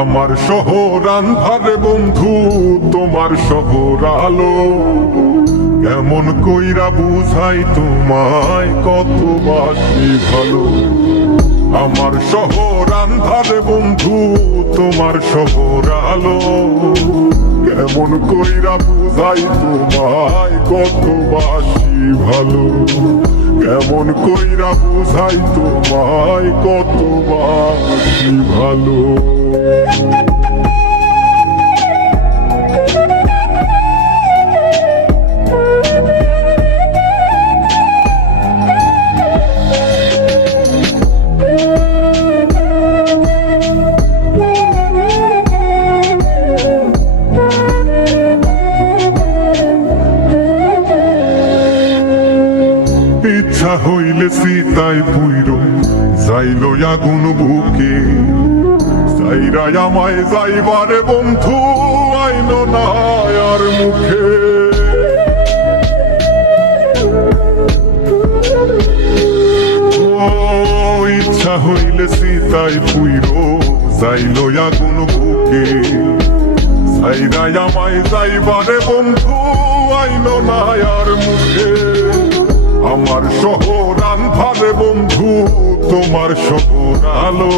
আমার শহর আন্ধারে, বন্ধু, তোমার শহর আলো। এমন কইরা বুঝাই তোমায় কত বাসি ভালো। আমার শহর আন্ধারে, বন্ধু, তোমার শহর আলো। কেমন কইরা বুঝাই তোমায় কত বাসি ভালো। কেমন কইরা বুঝাই তোমায় কত বাসি ভালো। হইলে সীতায় পুইর। যাইল আগুন বুকে। সাইরাই আমায় যাইবারে বন্ধু আইন না আর মুখে। ইচ্ছা হইলে সীতায় পুইর। যাইল আগুন বুকে। সাইরাই আমায় যাইবারে বন্ধু আইন না আর মুখে। আমার শহর ভাবে বন্ধু, তোমার শহর আলো।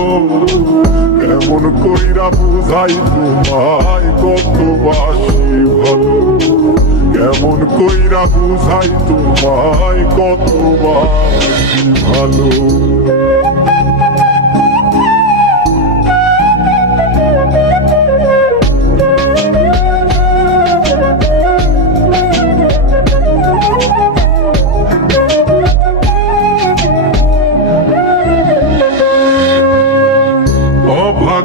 কেমন কইরা বুঝাই তোমায় কত বাসি ভালো। কেমন কইরা বুঝাই তোমায় কত বাসি ভালো।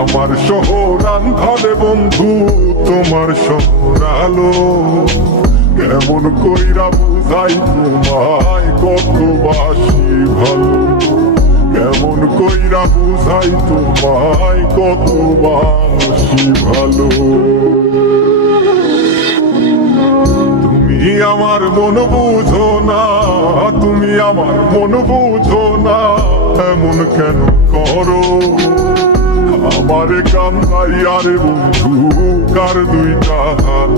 আমার শহর আন্ধারে, বন্ধু, তোমার শহর আলো। কেমন কইরা বুঝাই তোমায় কত বাসি ভালো। কেমন কইরা বুঝাই তোমায় কত বাসি ভালো। তুমি আমার মন বুঝো না, তুমি আমার মন বুঝো না, এমন কেন করো? আমারে কান্দাই আরে বন্ধু কার দুইটা হাত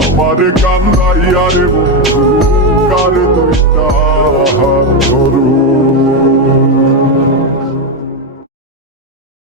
আমারে কান্দাই আরে বন্ধু কার দুইটা